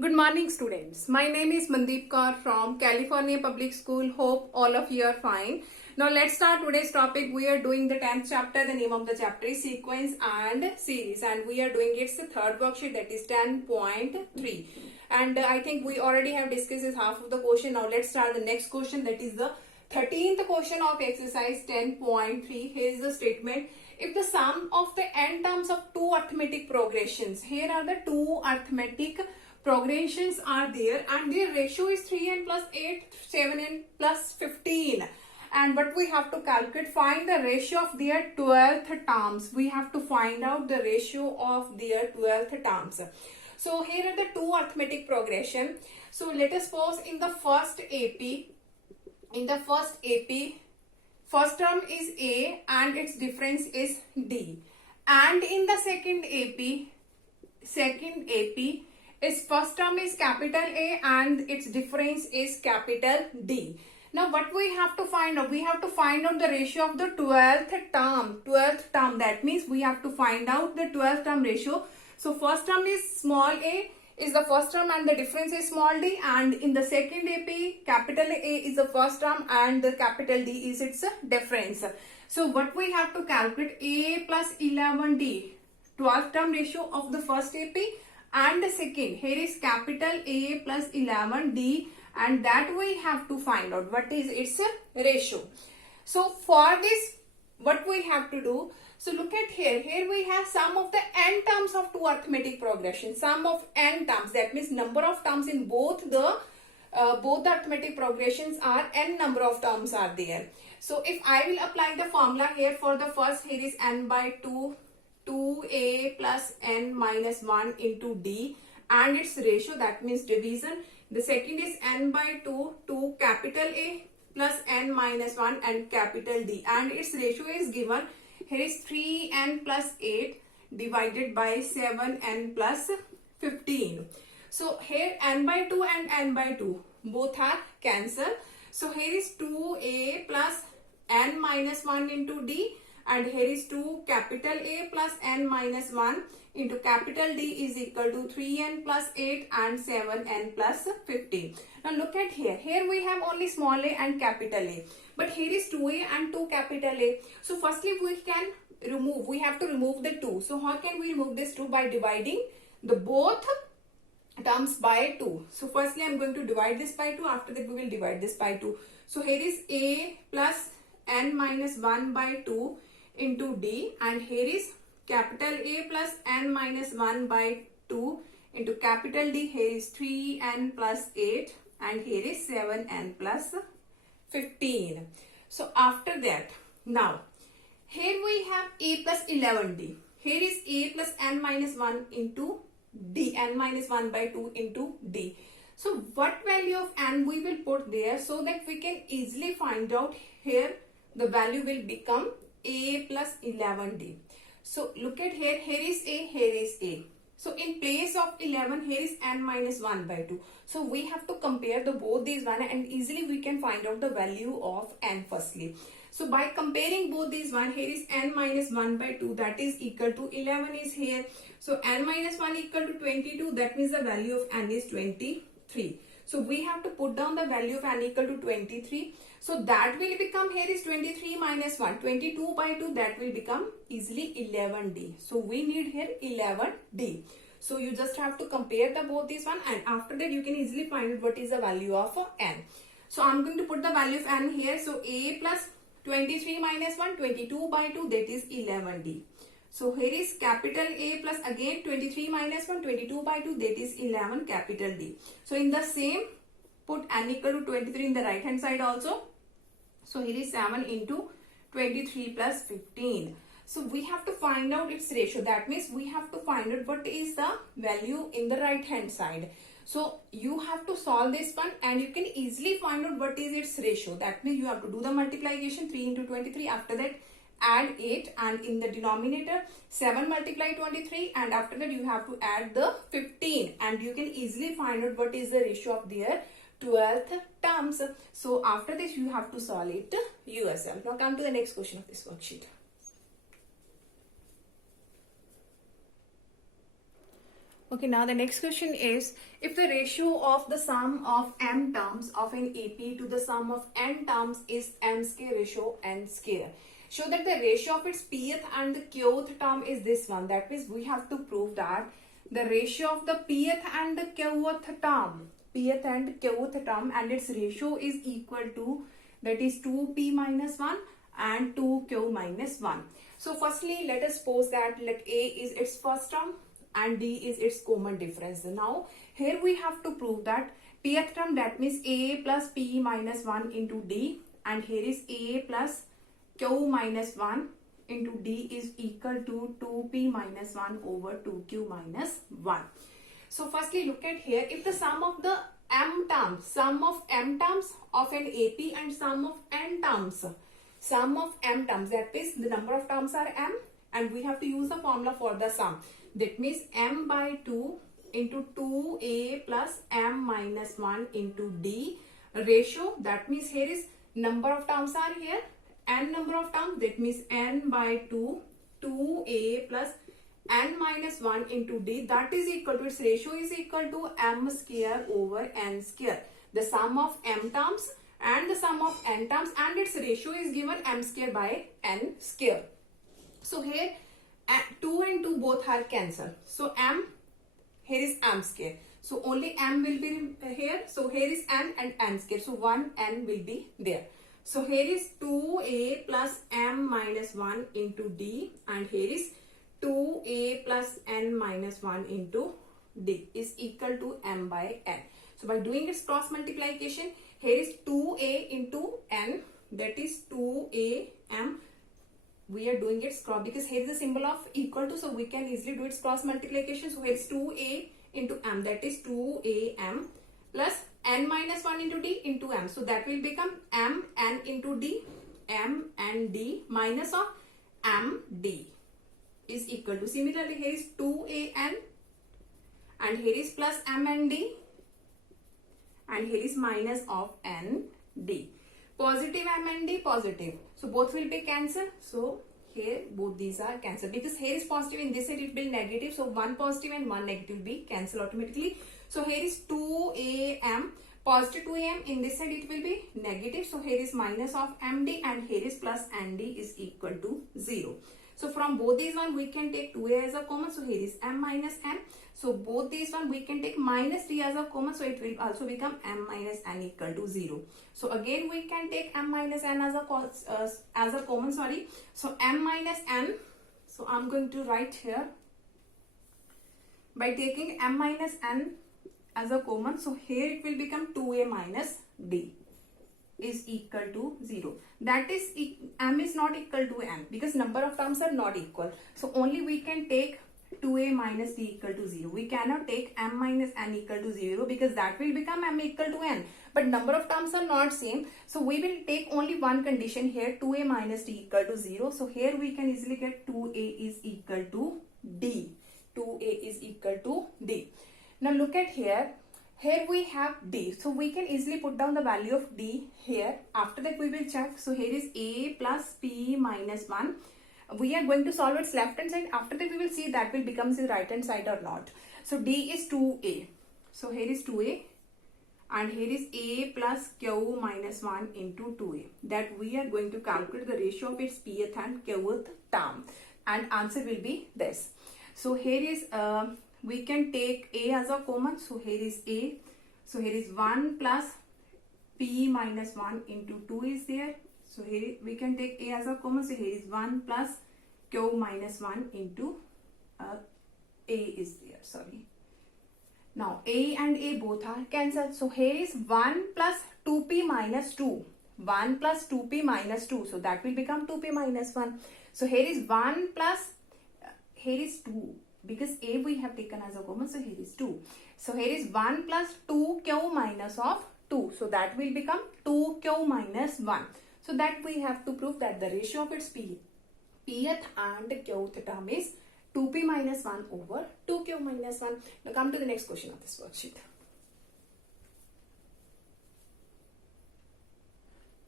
Good morning, students. My name is Mandeep Kaur from California Public School. Hope all of you are fine. Now let's start today's topic. We are doing the 10th chapter. The name of the chapter is Sequence and Series, and we are doing its third worksheet, that is 10.3. And I think we already have discussed this half of the question. Now let's start the next question, that is the 13th question of exercise 10.3. Here is the statement. If the sum of the n terms of two arithmetic progressions, here are the two arithmetic progressions are there and their ratio is 3n plus 8, 7n plus 15, and what we have to calculate, find the ratio of their 12th terms. We have to find out the ratio of their 12th terms. So here are the two arithmetic progression. So let us suppose in the first AP, first term is A and its difference is D, and in the second AP, its first term is capital A and its difference is capital D. Now what we have to find out? We have to find out the ratio of the 12th term. That means we have to find out the 12th term ratio. So first term is small a is the first term and the difference is small d, and in the second AP, capital A is the first term and the capital D is its difference. So what we have to calculate, A plus 11D, 12th term ratio of the first AP and the second. Here is capital A plus 11D, and that we have to find out what is its ratio. So for this, what we have to do, so look at here. Here we have sum of the n terms of two arithmetic progressions. Sum of n terms, that means number of terms in both the arithmetic progressions are n number of terms are there. So if I will apply the formula here for the first, here is n by 2, 2a plus n minus 1 into d and its ratio, that means division. The second is n by 2 to capital A plus n minus 1 and capital D, and its ratio is given. Here is 3n plus 8 divided by 7n plus 15. So here n by 2 and n by 2 both are cancelled. So here is 2a plus n minus 1 into d, and here is 2 capital A plus n minus 1 into capital D is equal to 3n plus 8 and 7n plus 15. Now look at here. Here we have only small a and capital A. But here is 2a and 2 capital A. So firstly we have to remove the 2. So how can we remove this 2? By dividing the both terms by 2. So firstly I am going to divide this by 2. After that we will divide this by 2. So here is a plus n minus 1 by 2 into d, and here is capital A plus n minus 1 by 2 into capital D. Here is 3n plus 8 and here is 7n plus 15. So after that, now here we have a plus 11d. Here is a plus n minus 1 into d, n minus 1 by 2 into d. So what value of n we will put there so that we can easily find out. Here the value will become a plus 11d. So look at here. Here is a, here is a. So in place of 11, here is n minus 1 by 2. So we have to compare the both these one, and easily we can find out the value of n firstly. So by comparing both these one, here is n minus 1 by 2, that is equal to 11 is here. So n minus 1 equal to 22, that means the value of n is 23. So we have to put down the value of n equal to 23. So that will become, here is 23 minus 1, 22 by 2, that will become easily 11d. So we need here 11d. So you just have to compare the both these one, and after that you can easily find out what is the value of n. So I'm going to put the value of n here. So a plus 23 minus 1, 22 by 2, that is 11d. So here is capital A plus again 23 minus 1, 22 by 2, that is 11 capital D. So in the same, put n equal to 23 in the right hand side also. So here is 7 into 23 plus 15. So we have to find out its ratio. That means we have to find out what is the value in the right hand side. So you have to solve this one and you can easily find out what is its ratio. That means you have to do the multiplication, 3 into 23. After that add 8, and in the denominator 7 multiply 23, and after that you have to add the 15, and you can easily find out what is the ratio of their 12th terms. So after this you have to solve it yourself. Now come to the next question of this worksheet. Okay, now the next question is, if the ratio of the sum of m terms of an AP to the sum of n terms is m square ratio n square, show that the ratio of its pth and the qth term is this one. That means we have to prove that the ratio of the pth and the qth term, and its ratio is equal to, that is 2p minus 1 and 2q minus 1. So firstly, let us suppose that let A is its first term and D is its common difference. Now here we have to prove that pth term, that means A plus P minus 1 into D, and here is A plus Q minus 1 into D is equal to 2P minus 1 over 2Q minus 1. So firstly, look at here, if the sum of the m terms of an AP and sum of n terms, that means the number of terms are m and we have to use the formula for the sum. That means m by 2 into 2a plus m minus 1 into d ratio. That means here is number of terms are here, n number of terms, that means n by 2, 2a plus n minus 1 into d, that is equal to, its ratio is equal to m square over n square. The sum of m terms and the sum of n terms and its ratio is given m square by n square. So here 2 and 2 both are cancelled. So m, here is m square. So only m will be here. So here is n and n square. So 1 n will be there. So here is 2a plus m minus 1 into d, and here is 2a plus n minus 1 into d is equal to m by n. So by doing its cross multiplication, here is 2a into n, that is 2a m. We are doing its cross because here is the symbol of equal to, so we can easily do its cross multiplication. So here is 2a into m, that is 2am plus n minus 1 into d into m. So that will become m n into d, m and d minus of m d is equal to, similarly here is 2an and here is plus m and d, and here is minus of n d. Positive m and d, positive. So both will be cancelled. So here both these are cancelled because here is positive, in this side it will be negative. So one positive and one negative will be cancelled automatically. So here is 2am, positive 2am, in this side it will be negative. So here is minus of md and here is plus nd is equal to 0. So from both these one we can take 2a as a common. So here is m minus n. So both these one we can take minus 3 as a common. So it will also become m minus n equal to 0. So again we can take m minus n as a common. So m minus n. So I'm going to write here by taking m minus n as a common. So here it will become 2a minus d is equal to 0. That is, m is not equal to n because number of terms are not equal. So only we can take 2a minus d equal to 0. We cannot take m minus n equal to 0 because that will become m equal to n. But number of terms are not same. So we will take only one condition here, 2a minus d equal to 0. So here we can easily get 2a is equal to d. 2a is equal to d. Now look at here. Here we have d. So we can easily put down the value of d here. After that we will check. So here is a plus p minus 1. We are going to solve its left hand side. After that we will see that will become the right hand side or not. So d is 2a. So here is 2a and here is a plus q minus 1 into 2a. That we are going to calculate the ratio of its pth and qth term, and answer will be this. So here is we can take a as a common. So here is a. So here is 1 plus p minus 1 into 2 is there. So here we can take a as a common. So here is 1 plus q minus 1 into a is there. Sorry. Now a and a both are cancelled. So here is 1 plus 2p minus 2. 1 plus 2p minus 2. So that will become 2p minus 1. So here is 1 plus, here is 2. Because a we have taken as a common, so here is 2. So here is 1 plus 2q minus of 2. So that will become 2q minus 1. So that we have to prove that the ratio of its pth and qth term is 2p minus 1 over 2q minus 1. Now come to the next question of this worksheet.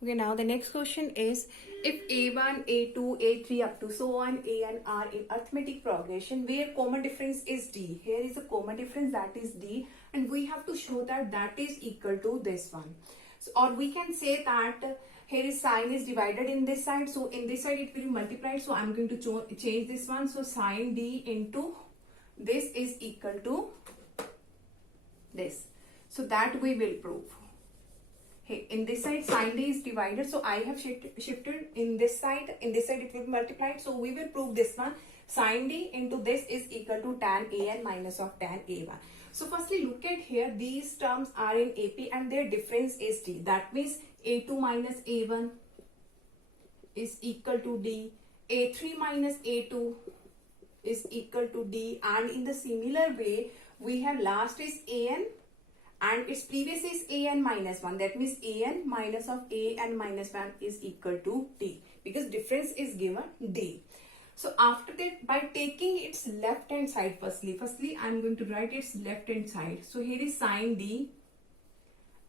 Okay, now the next question is, if A1, A2, A3 up to so on, An are in arithmetic progression where common difference is D. Here is a common difference, that is D, and we have to show that that is equal to this one. So, or we can say that here is sign is divided in this side, so in this side it will be multiplied, so I am going to change this one. So sin D into this is equal to this. So that we will prove. Hey, in this side sin D is divided, so I have shifted in this side it will be multiplied, so we will prove this one. Sin D into this is equal to tan An minus of tan A1. So firstly look at here, these terms are in AP and their difference is D. That means A2 minus A1 is equal to D, A3 minus A2 is equal to D, and in the similar way we have last is An and its previous is An minus 1. That means An minus of An minus 1 is equal to D, because difference is given D. So after that, by taking its left hand side, firstly I am going to write its left hand side. So here is sin D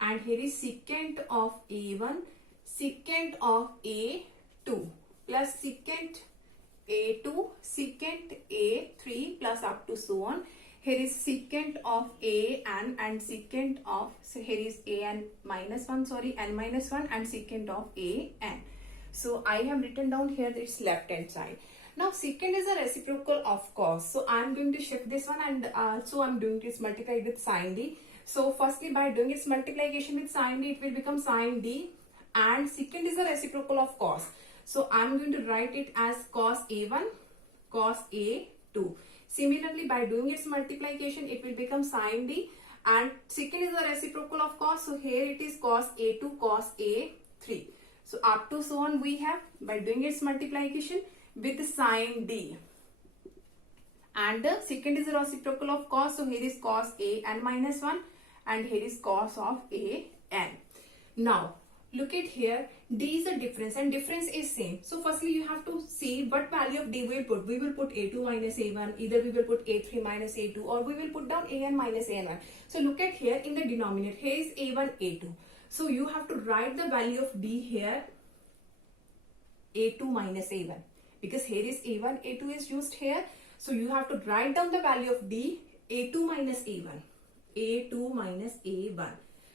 and here is secant of A1, secant of A2 plus secant A2, secant A3 plus up to so on. Here is secant of An and secant of, so here is An minus 1, sorry, N minus 1 and secant of An. So I have written down here its left hand side. Now secant is a reciprocal of cos. So I am going to shift this one and so I am doing this multiplied with sin D. So firstly by doing its multiplication with sin D, it will become sin D, and secant is a reciprocal of cos. So I am going to write it as cos A1, cos A2. Similarly, by doing its multiplication, it will become sin D, and secant is a reciprocal of cos. So here it is cos A2, cos A3. So up to so on we have, by doing its multiplication with sin D, and the secant is a reciprocal of cos. So here is cos An minus 1 and here is cos of An. Now look at here, D is a difference and difference is same. So firstly you have to see what value of D we will put. We will put A2 minus A1, either we will put A3 minus A2, or we will put down An minus An1. So look at here in the denominator, here is A1, A2. So you have to write the value of D here, A2 minus A1, because here is A1, A2 is used here. So you have to write down the value of D, A2 minus A1, A2 minus A1.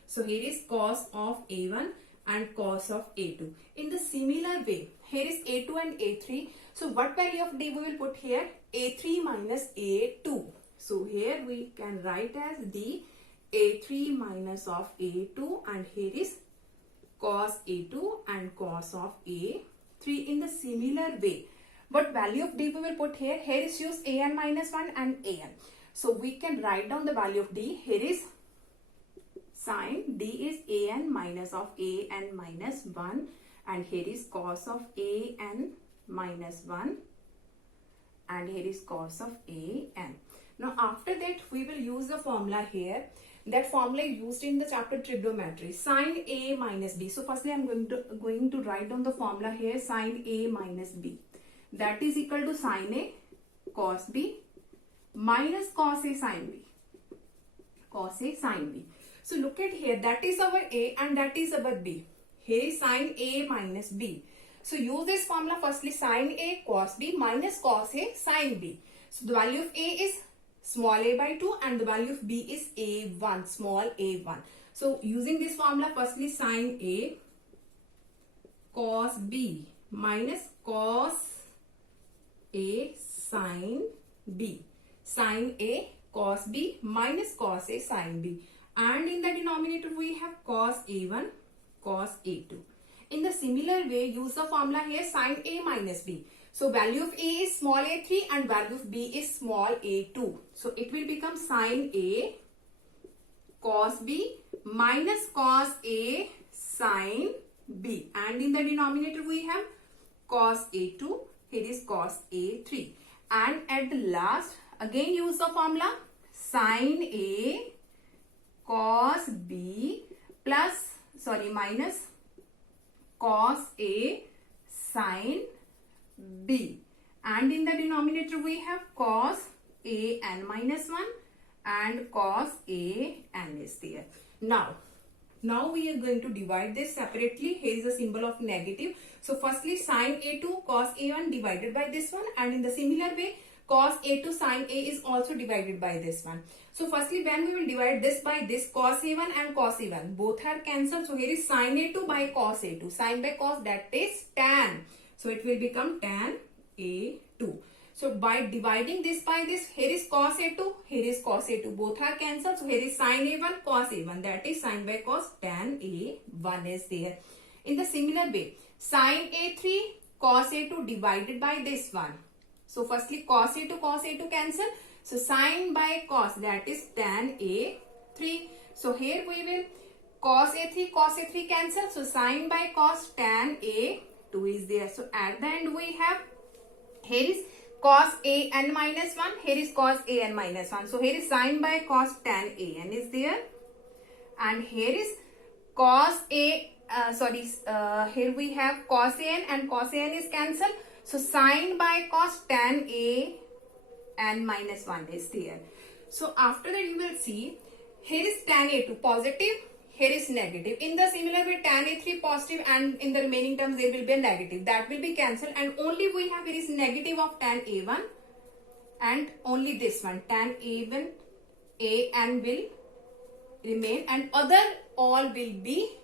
So here is cos of A1 and cos of A2. In the similar way, here is A2 and A3. So what value of D we will put here? A3 minus A2. So here we can write as D, A3 minus of A2, and here is cos A2 and cos of A3. In the similar way, what value of D we will put here? Here is use An minus 1 and An. So we can write down the value of D. Here is sin D is An minus of An minus 1, and here is cos of An minus 1, and here is cos of An. Now after that we will use the formula here. That formula used in the chapter trigonometry, sin A minus B. So firstly I am going to write down the formula here, sin A minus B. That is equal to sin A cos B minus cos A sin B. Cos A sin B. So look at here, that is our A and that is our B. Here is sin A minus B. So use this formula, firstly sin A cos B minus cos A sin B. So the value of A is small a by 2 and the value of B is A1, small a1. So using this formula, firstly sin A cos B minus cos A sin B. Sin A cos B minus cos A sin B. And in the denominator we have cos A1, cos A2. In the similar way, use the formula here, sin A minus B. So value of A is small a3 and value of B is small a2. So it will become sin A cos B minus cos A sin B. And in the denominator we have cos A2, here is cos A3. And at the last, again use the formula, sin A cos B minus cos A sin B, and in the denominator we have cos A n minus 1 and cos A n is there. Now Now we are going to divide this separately. Here is a symbol of negative. So firstly sin A2 cos A1 divided by this one, and in the similar way cos A2 sin A is also divided by this one. So firstly when we will divide this by this, cos A1 and cos A1 both are cancelled. So here is sin A2 by cos A2, sin by cos, that is tan. So it will become tan A2. So by dividing this by this, here is cos A2, here is cos A2, both are cancelled. So here is sin A1 cos A1, that is sin by cos, tan A1 is there. In the similar way, sin A3 cos A2 divided by this one. So firstly cos A2 cancel. So sin by cos, that is tan A3. So here we will cos A3 cancel. So sin by cos, tan A2 is there. So at the end we have, here is cos an minus 1, here is cos an minus 1. So here is sin by cos tan an is there, and here is cos here we have cos an and cos an is cancelled. So sin by cos tan an minus 1 is there. So after that you will see, here is tan A2 positive, here is negative. In the similar way, tan A3 positive, and in the remaining terms there will be a negative. That will be cancelled, and only we have here is negative of tan A1, and only this one tan A1 an will remain, and other all will be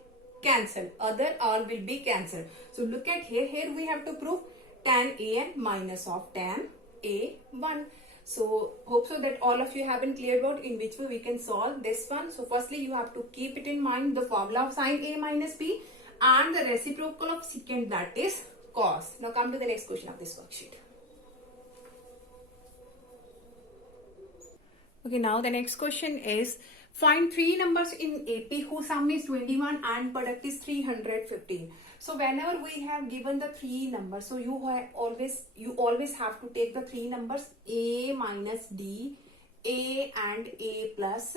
cancelled. Other all will be cancelled. So look at here. Here we have to prove tan an minus of tan A1. So hope so that all of you have been cleared about in which way we can solve this one. So firstly you have to keep it in mind, the formula of sin A minus B and the reciprocal of secant, that is cos. Now come to the next question of this worksheet. Okay, now the next question is, find three numbers in AP whose sum is 21 and product is 315. So whenever we have given the three numbers, so you always have to take the three numbers A minus D, A and A plus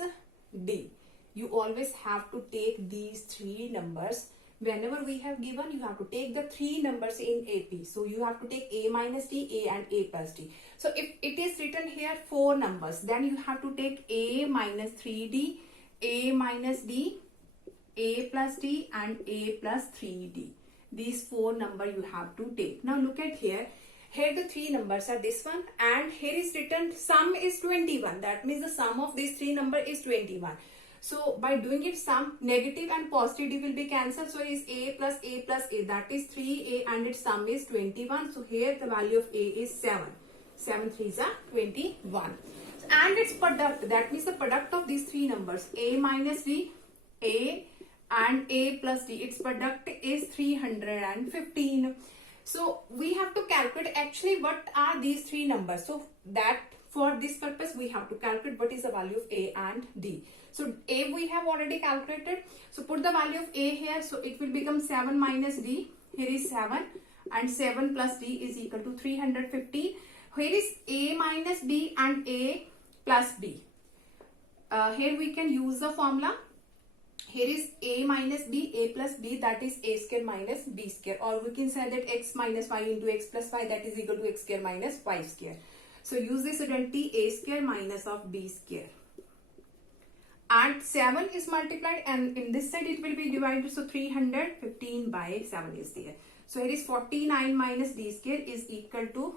D. You always have to take these three numbers. Whenever we have given, you have to take the three numbers in AP. So you have to take A minus D, A and A plus D. So if it is written here four numbers, then you have to take A minus 3D, A minus D, A plus D and A plus 3D. These four numbers you have to take. Now look at here. Here the three numbers are this one, and here is written sum is 21. That means the sum of these three numbers is 21. So by doing it sum, negative and positive will be cancelled. So it is A plus A plus A, that is 3A, and its sum is 21. So here the value of A is 7. 7 3s are 21. And its product, that means the product of these three numbers, A minus B, A and A plus D, its product is 315. So we have to calculate actually what are these three numbers. So that for this purpose we have to calculate what is the value of A and D. So A we have already calculated. So put the value of A here. So it will become 7 minus D. Here is 7, and 7 plus D is equal to 315. Here is A minus B and A plus B. Here we can use the formula. Here is A minus B, A plus B, that is A square minus B square, or we can say that X minus Y into X plus Y, that is equal to X square minus Y square. So use this identity, A square minus of B square. And 7 is multiplied, and in this side it will be divided. So 315 by 7 is there. So here is 49 minus D square is equal to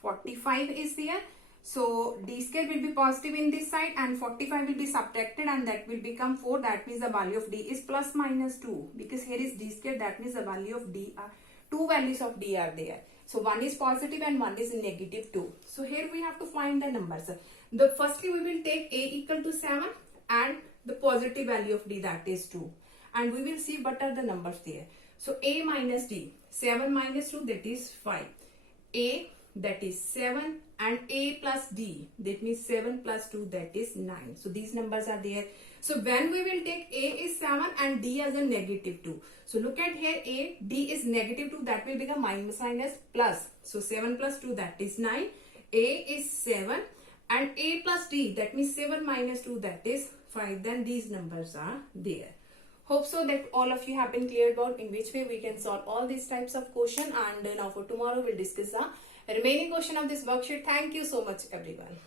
45 is there. So D square will be positive in this side, and 45 will be subtracted, and that will become 4. That means the value of D is plus minus 2, because here is D square, that means the value of D are, two values of D are there. So one is positive and one is negative 2. So here we have to find the numbers. Firstly we will take A equal to 7 and the positive value of D, that is 2. And we will see what are the numbers there. So A minus D, 7 minus 2, that is 5. A, that is 7, and A plus D, that means 7 plus 2, that is 9. So these numbers are there. So when we will take A is 7 and D as a negative 2. So look at here, A, D is negative 2, that will become minus plus. So 7 plus 2, that is 9. A is 7 and A plus D, that means 7 minus 2, that is 5. Then these numbers are there. Hope so that all of you have been clear about in which way we can solve all these types of question. And now for tomorrow we'll discuss the remaining question of this worksheet. Thank you so much everyone.